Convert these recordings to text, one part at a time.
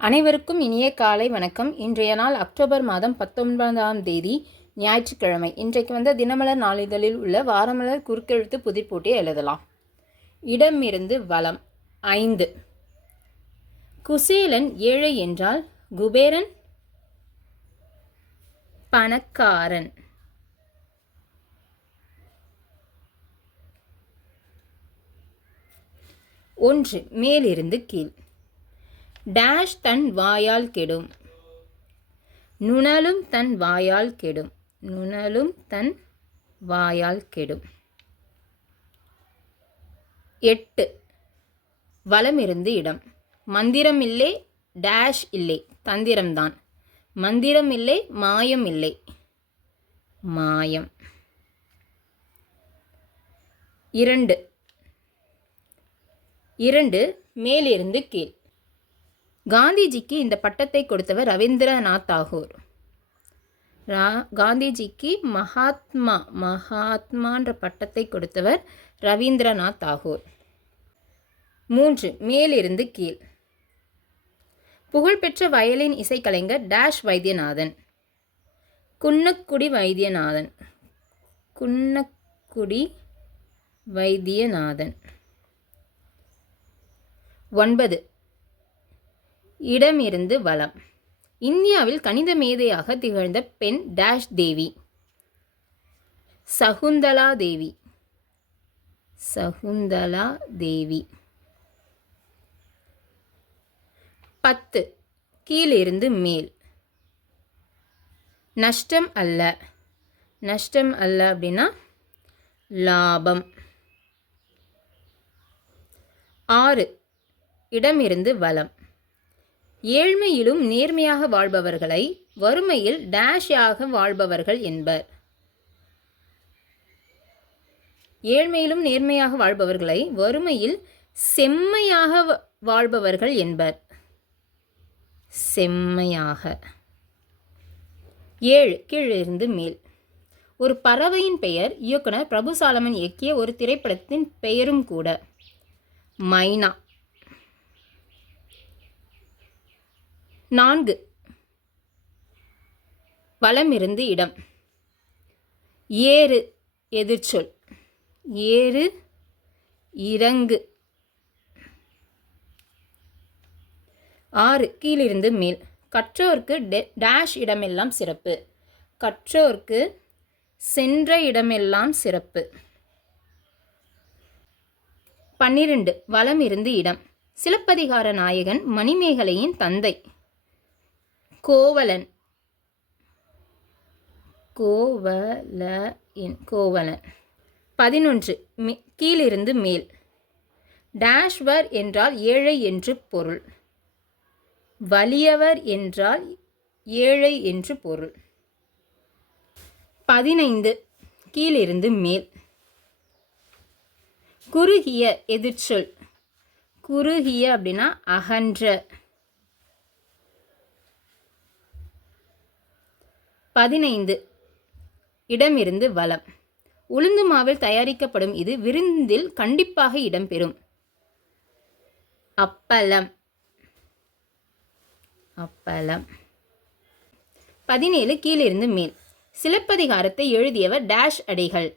அனைவருக்கும் இனிய காலை வணக்கம். இன்றைய நாள் அக்டோபர் மாதம் 19ஆம் தேதி ஞாயிற்றுக்கிழமை. இன்றைக்கு தினமலர் நாளிதழில் உள்ள வாரமலர் குறுக்கெழுத்து புதிர்போட்டியை எழுதலாம். இடமிருந்து வலம் 5. குசேலன் ஏழை என்றால் குபேரன் பணக்காரன். ஒன்று மேலிருந்து கீழ். டேஷ் தன் வாயால் கெடும், நுணலும் தன் வாயால் கெடும், நுணலும் தன் வாயால் கெடும். 8 வலமிருந்து இடம். மந்திரம் இல்லை, டேஷ் இல்லை, தந்திரம்தான். மந்திரம் இல்லை, மாயம் இல்லை, மாயம். 2 மேலிருந்து கீழ். காந்திஜிக்கு இந்த பட்டத்தை கொடுத்தவர் ரவீந்திரநாத் தாகூர். காந்திஜிக்கு மகாத்மான்ற பட்டத்தை கொடுத்தவர் ரவீந்திரநாத் தாகூர். 3 மேலிருந்து கீழ். புகழ்பெற்ற வயலின் இசைக்கலைஞர் டேஷ் வைத்தியநாதன். குன்னக்குடி வைத்தியநாதன், குன்னக்குடி வைத்தியநாதன். 9 இடமிருந்து வலம். இந்தியாவில் கணித மேதையாக திகழ்ந்த பெண் டேஷ் தேவி. சகுந்தலா தேவி, சகுந்தலா தேவி. 10 கீழிருந்து மேல். நஷ்டம் அல்ல, நஷ்டம் அல்ல அப்படின்னா லாபம். 6 இடமிருந்து வலம். ஏழ்மையிலும் நேர்மையாக வாழ்பவர்களை வறுமையில் டேஷாக வாழ்பவர்கள் என்பர். ஏழ்மையிலும் நேர்மையாக வாழ்பவர்களை வறுமையில் செம்மையாக வாழ்பவர்கள் என்பர். செம்மையாக. 7 கீழிருந்து மேல். ஒரு பறவையின் பெயர் இயக்குனர் பிரபு சாலமன் இயக்கிய ஒரு திரைப்படத்தின் பெயரும் கூட. மைனா. 4 வலமிருந்து இடம். ஏறு எதிர்ச்சொல். ஏறு, இறங்கு. 6 கீழிருந்து மேல். கற்றோர்க்கு டேஷ் இடமெல்லாம் சிறப்பு. கற்றோர்க்கு சென்ற இடமெல்லாம் சிறப்பு. 12 வலமிருந்து இடம். சிலப்பதிகார நாயகன் மணிமேகலையின் தந்தை. கோவலன், கோவலன். 11 கீழிருந்து மேல். டேஷ்வர் என்றால் ஏழை என்று பொருள். வலியவர் என்றால் ஏழை என்று பொருள். 15 கீழிருந்து மேல். குறுகிய எதிர்ச்சொல். குறுகிய அப்படின்னா அகன்ற. 15 இடமிருந்து வலம். உளுந்து மாவில் தயாரிக்கப்படும் இது விருந்தில் கண்டிப்பாக இடம்பெறும். அப்பளம், அப்பளம். 17 கீழிருந்து மேல். சிலப்பதிகாரத்தை எழுதியவர் டேஷ் அடிகள்.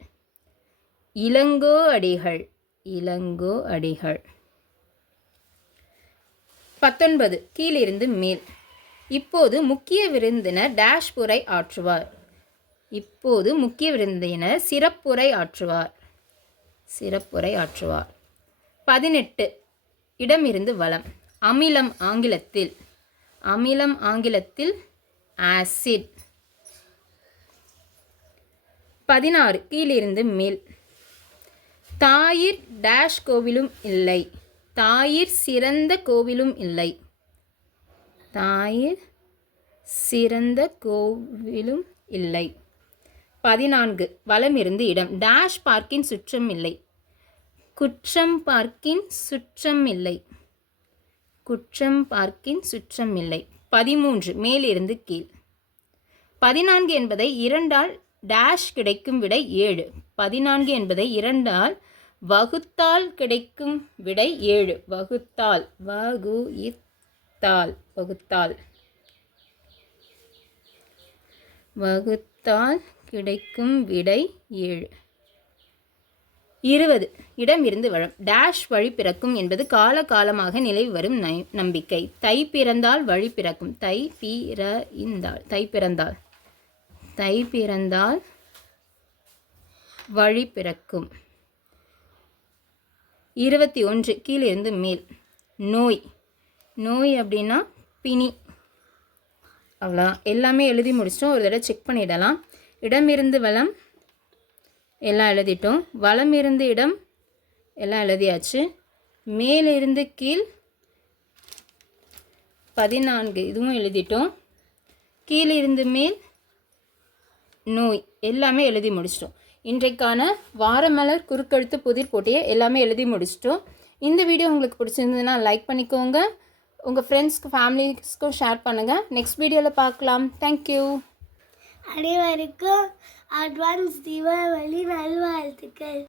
இளங்கோ அடிகள், இளங்கோ அடிகள். 19 கீழிருந்து மேல். இப்போது முக்கிய விருந்தினர் டேஷ் புரை ஆற்றுவார். இப்போது முக்கிய விருந்தினர் சிறப்புரை ஆற்றுவார். சிறப்புரை ஆற்றுவார். 18 இடமிருந்து வலம். அமிலம் ஆங்கிலத்தில். அமிலம் ஆங்கிலத்தில் ஆசிட். 16 கீழிருந்து மேல். தாயிர் டேஷ் கோவிலும் இல்லை. தாயிர் சிறந்த கோவிலும் இல்லை. தாயிர் சிறந்த கோவிலும் இல்லை. 14 வலமிருந்து இடம். டேஷ் பார்க்கின் சுற்றம் இல்லை. குற்றம் பார்க்கின் சுற்றம் இல்லை. குற்றம் பார்க்கின் சுற்றம் இல்லை. 13 மேலிருந்து கீழ். 14 என்பதை 2ஆல் டேஷ் கிடைக்கும் விடை 7. 14 என்பதை 2ஆல் வகுத்தால் கிடைக்கும் விடை 7. வகுத்தால், வகுத்தால் கிடைக்கும் விடை 7. 20. இடமிருந்து வளம். டேஷ் வழி பிறக்கும் என்பது காலகாலமாக நிலவி வரும் நம்பிக்கை. தை பிறந்தால் வழி பிறக்கும். தை பிறந்தால் வழி பிறக்கும். 21. கீழிருந்து மேல். நோய் அப்படின்னா பிணி. அவ்வளோதான். எல்லாமே எழுதி முடிச்சிட்டோம். ஒரு தடவை செக் பண்ணிடலாம். இடமிருந்து வளம் எல்லாம் எழுதிட்டோம். வளம் இருந்து இடம் எல்லாம் எழுதியாச்சு. மேலிருந்து கீழ் 14 இதுவும் எழுதிட்டோம். கீழிருந்து மேல் நோய் எல்லாமே எழுதி முடிச்சிட்டோம். இன்றைக்கான வாரமலர் குறுக்கெழுத்து புதிர் போட்டியை எல்லாமே எழுதி முடிச்சிட்டோம். இந்த வீடியோ உங்களுக்கு பிடிச்சிருந்ததுன்னா லைக் பண்ணிக்கோங்க. உங்கள் ஃப்ரெண்ட்ஸ்க்கு ஃபேமிலிஸ்க்கும் ஷேர் பண்ணுங்கள். நெக்ஸ்ட் வீடியோவில் பார்க்கலாம். தேங்க்யூ. அனைவருக்கும் அட்வான்ஸ் தீபாவளி நல்வாழ்த்துக்கள்.